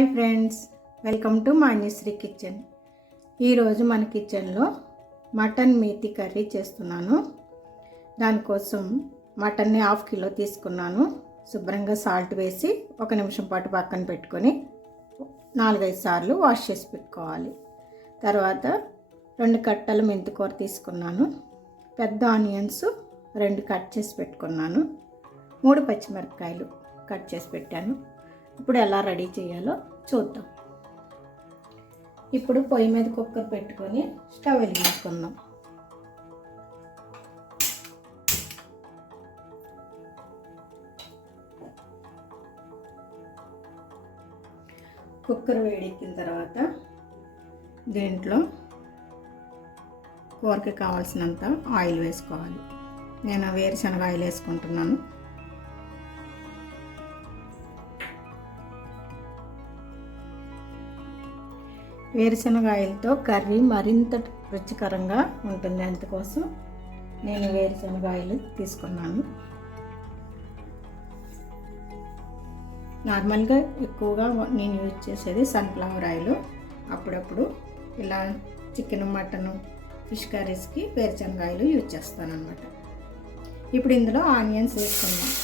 Hi friends, welcome to Manyashree kitchen. ఈరోజు మన కిచెన్లో మటన్ మేతి కర్రీ చేస్తున్నాను. దానికోసం మటన్ని 1/2 కిలో తీసుకున్నాను. శుభ్రంగా సాల్ట్ వేసి 1 నిమిషం పాటు పక్కన పెట్టుకొని 4-5 సార్లు వాష్ చేసి పెట్టుకోవాలి. తర్వాత 2 కట్టలు మెంతికూర తీసుకున్నాను. పెద్ద ఆనియన్స్ 2 కట్ చేసి పెట్టుకున్నాను. 3 పచ్చిమిరపకాయలు కట్ చేసి పెట్టాను. ఇప్పుడు ఎలా రెడీ చేయాలో చూద్దాం. ఇప్పుడు పొయ్యి మీద కుక్కర్ పెట్టుకొని స్టవ్ వెలిగించుకుందాం. కుక్కర్ వేడెక్కిన తర్వాత దీంట్లో కూరకి కావాల్సినంత ఆయిల్ వేసుకోవాలి. నేను వేరుశనగ ఆయిల్ వేసుకుంటున్నాను. వేరుశనగ ఆయిల్తో కర్రీ మరింత రుచికరంగా ఉంటుంది. అందుకోసం నేను వేరుశనగ ఆయిల్ తీసుకున్నాను. నార్మల్గా ఎక్కువగా నేను యూజ్ చేసేది సన్ఫ్లవర్ ఆయిల్. అప్పుడప్పుడు ఇలా చికెన్, మటన్, ఫిష్ కర్రీస్కి వేరుశనగ ఆయిల్ యూజ్ చేస్తాను అన్నమాట. ఇప్పుడు ఇందులో ఆనియన్స్ వేసుకున్నాను.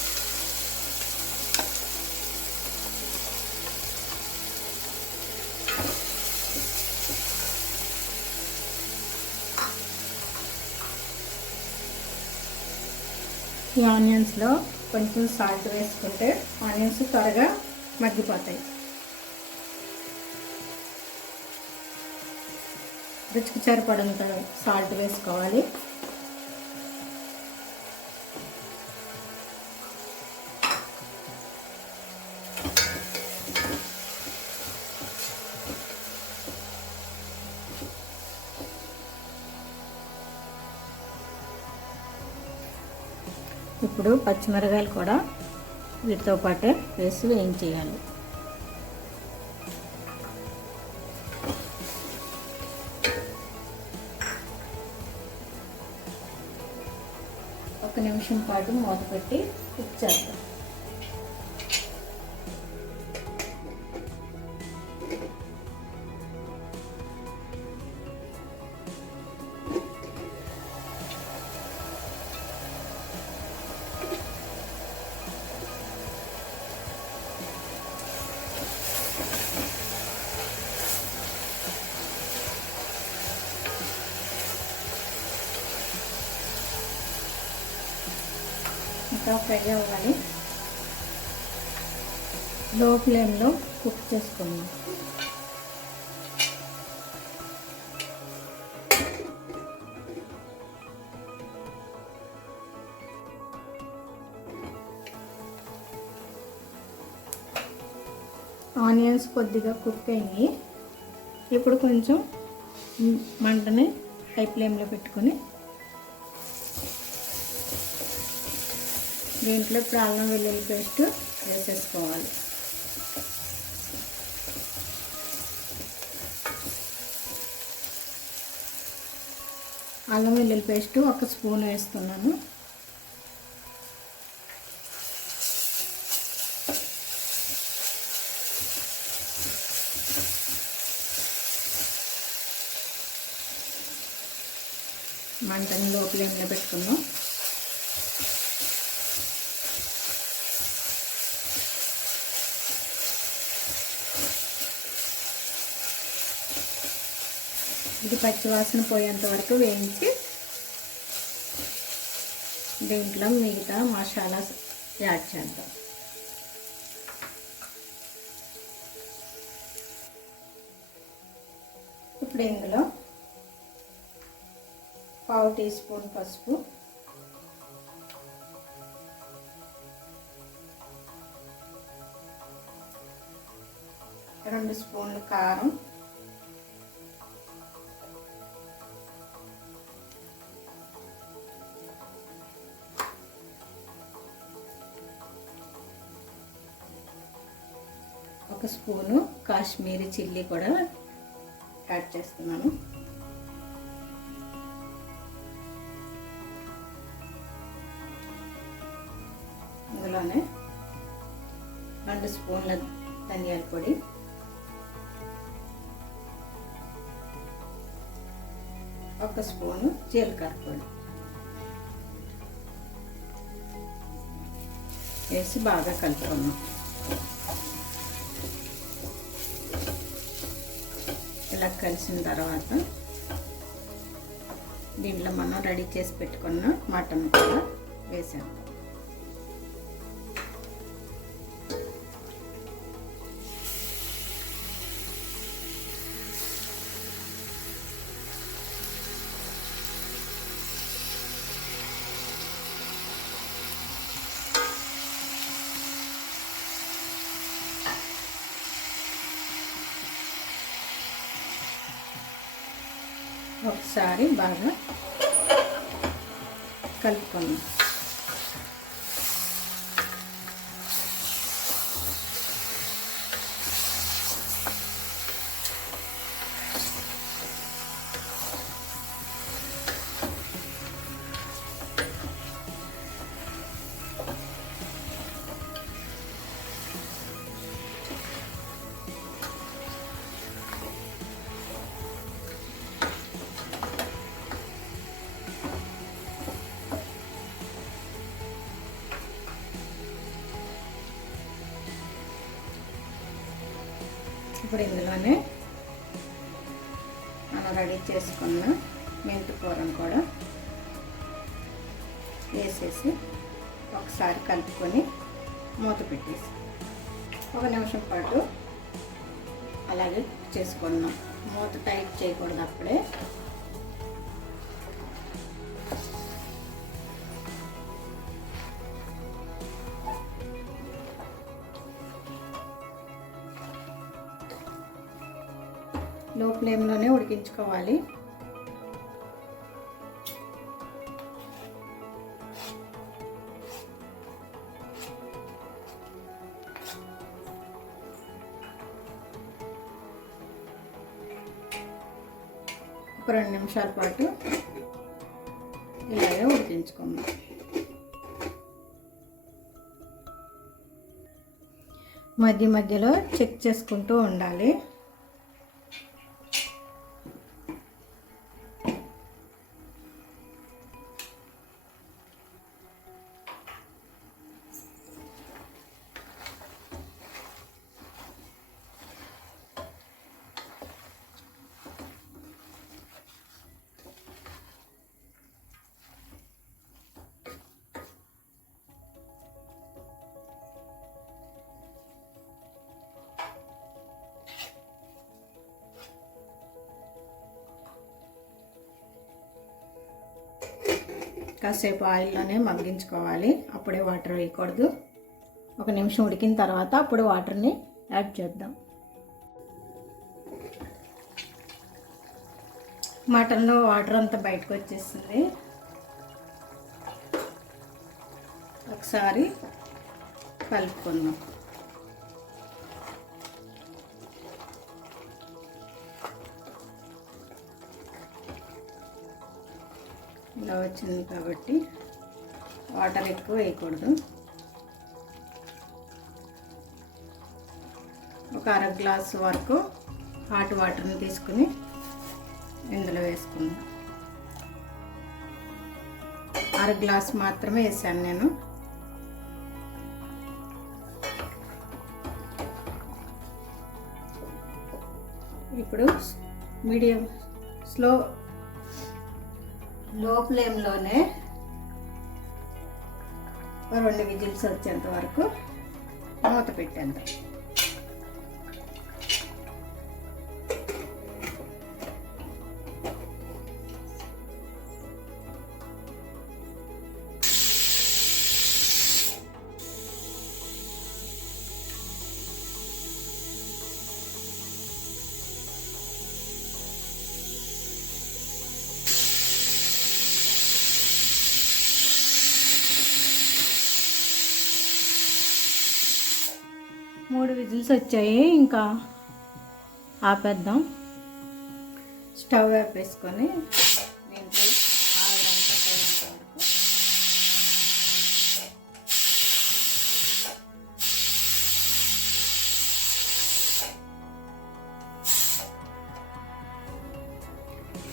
ఈ ఆనియన్స్లో కొంచెం సాల్ట్ వేసుకుంటే ఆనియన్స్ త్వరగా మగ్గిపోతాయి. రుచికి సరిపడంత సాల్ట్ వేసుకోవాలి. ఇప్పుడు పచ్చిమిరపకాయలు కూడా వీటితో పాటే వేసి వేయించేయాలి. ఒక నిమిషం పాటు మూత పెట్టి కుక్ చేద్దాం. ఇంకా ఫ్రై అవ్వాలి. లో ఫ్లేమ్లో కుక్ చేసుకుందాం. ఆనియన్స్ కొద్దిగా కుక్ అయ్యి ఇప్పుడు కొంచెం మంటని హై ఫ్లేమ్లో పెట్టుకొని దీంట్లో ఇప్పుడు అల్లం వెల్లుల్లి పేస్ట్ వేసేసుకోవాలి. అల్లం వెల్లుల్లి పేస్ట్ 1 స్పూన్ వేస్తున్నాను. మంటని లో ఫ్లేమ్లో పెట్టుకుందాం. ఇది పచ్చివాసన పోయేంత వరకు వేయించి దీంట్లో మిగతా మసాలా యాడ్ చేద్దాం. ఇప్పుడు ఇందులో 1/2 టీ స్పూన్ పసుపు, 2 స్పూన్లు కారం, 1 స్పూను కాశ్మీరీ చిల్లీ కూడా యాడ్ చేస్తున్నాను. ఇందులోనే 2 స్పూన్ల ధనియాల పొడి, 1 స్పూను జీలకర్ర పొడి వేసి బాగా కలుపుకున్నాం. ఇలా కలిసిన తర్వాత దీంట్లో మనం రెడీ చేసి పెట్టుకున్న మటన్ కూడా వేసాం. ఒకసారి బాగా కలుపుకుందాం. ఇప్పుడు ఇందులోనే మనం రెడీ చేసుకున్న మెంతి కూరను కూడా వేసేసి ఒకసారి కలుపుకొని మూత పెట్టేసి 1 నిమిషం పాటు అలాగే చేసుకున్నాం. మూత టైట్ చేయకూడదు అప్పుడే. లో ఫ్లేమ్లోనే ఉడికించుకోవాలి. ఒక 2 నిమిషాల పాటు ఇలాగే ఉడికించుకుందాం. మధ్య మధ్యలో చెక్ చేసుకుంటూ ఉండాలి. కాసేపు ఆయిల్లోనే మగ్గించుకోవాలి. అప్పుడే వాటర్ వేయకూడదు. 1 నిమిషం ఉడికిన తర్వాత అప్పుడు వాటర్ని యాడ్ చేద్దాం. మటన్లో వాటర్ అంతా బయటకు వచ్చేసింది. ఒకసారి కలుపుకుందాం. ఇలా వచ్చింది కాబట్టి వాటర్ ఎక్కువ వేయకూడదు. ఒక 1/2 గ్లాసు వరకు హాట్ వాటర్ని తీసుకుని ఇందులో వేసుకుందాం. 1/2 గ్లాసు మాత్రమే వేసాను నేను. ఇప్పుడు మీడియం లో ఫ్లేమ్లోనే 2 విజిల్స్ వచ్చేంత వరకు మూత పెట్టేద్దాం. మూడు విజిల్స్ వచ్చాయి. ఇంకా ఆపేద్దాం. స్టవ్ ఆపేసుకొని దీంట్లో ఆవిరంతా పోయేంత వరకు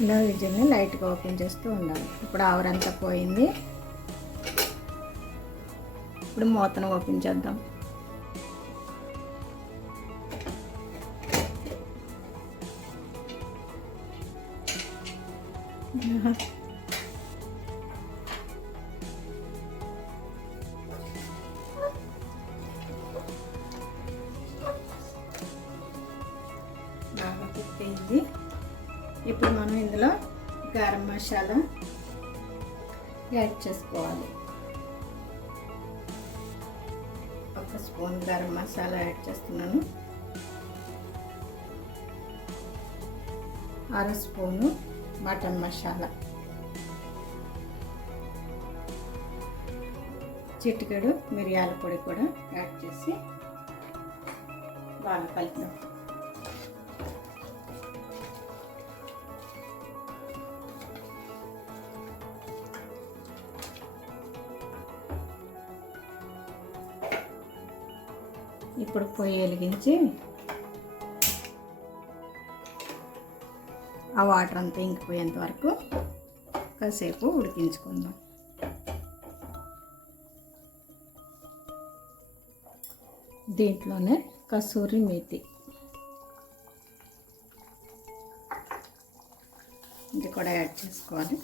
ఇలా విజిల్ని లైట్గా ఓపెన్ చేస్తూ ఉండాలి. ఇప్పుడు ఆవరంతా పోయింది. ఇప్పుడు మూతను ఓపెన్ చేద్దాం. బాగా కుక్ అయింది. ఇప్పుడు మనం ఇందులో గరం మసాలా యాడ్ చేసుకోవాలి. 1 స్పూన్ గరం మసాలా యాడ్ చేస్తున్నాను. 1/2 స్పూను మటన్ మసాలా, చిటికెడు మిరియాల పొడి కూడా యాడ్ చేసి బాగా కలుపుదాం. ఇప్పుడు పొయ్యి వెలిగించి ఆ వాటర్ అంతా ఇంకిపోయేంత వరకు కాసేపు ఉడికించుకుందాం. దీంట్లోనే కసూరి మేతి ఇది కూడా యాడ్ చేసుకోవాలి.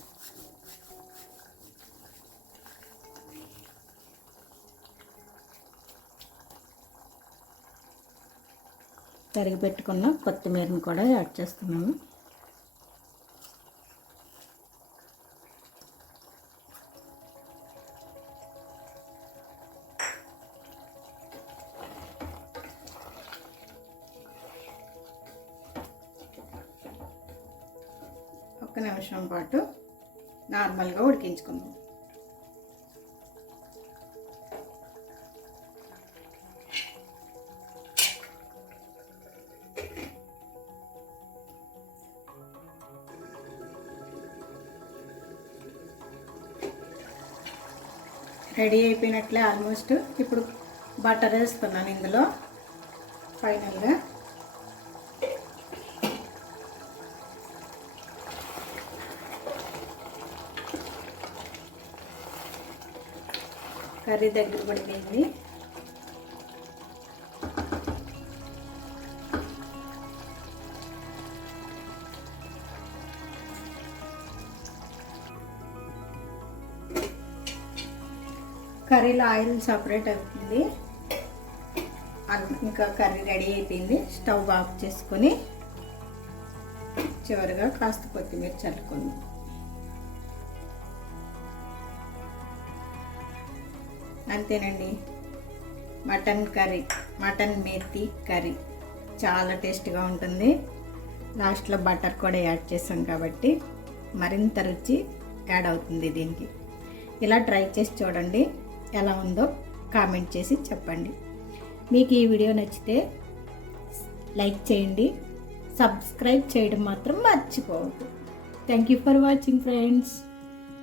తరిగి పెట్టుకున్న కొత్తిమీరని కూడా యాడ్ చేస్తున్నాను. ఒక్క నిమిషం పాటు నార్మల్గా ఉడికించుకుందాం. రెడీ అయిపోయినట్లే ఆల్మోస్ట్. ఇప్పుడు బటర్ వేస్తున్నాను ఇందులో ఫైనల్గా. కర్రీ దగ్గర పడిపోయింది. కర్రీలో ఆయిల్ సపరేట్ అవుతుంది. ఇంకా కర్రీ రెడీ అయిపోయింది. స్టవ్ ఆఫ్ చేసుకొని చివరిగా కాస్త కొత్తిమీర చల్లుకుందాం. అంతేనండి, mutton curry, mutton methi curry చాలా టేస్ట్గా ఉంటుంది. లాస్ట్లో బటర్ కూడా యాడ్ చేసాం కాబట్టి మరింత రుచి యాడ్ అవుతుంది దీనికి. ఇలా ట్రై చేసి చూడండి, ఎలా ఉందో కామెంట్ చేసి చెప్పండి. మీకు ఈ వీడియో నచ్చితే లైక్ చేయండి, సబ్స్క్రైబ్ చేయడం మాత్రం మర్చిపోవద్దు. Thank you for watching friends.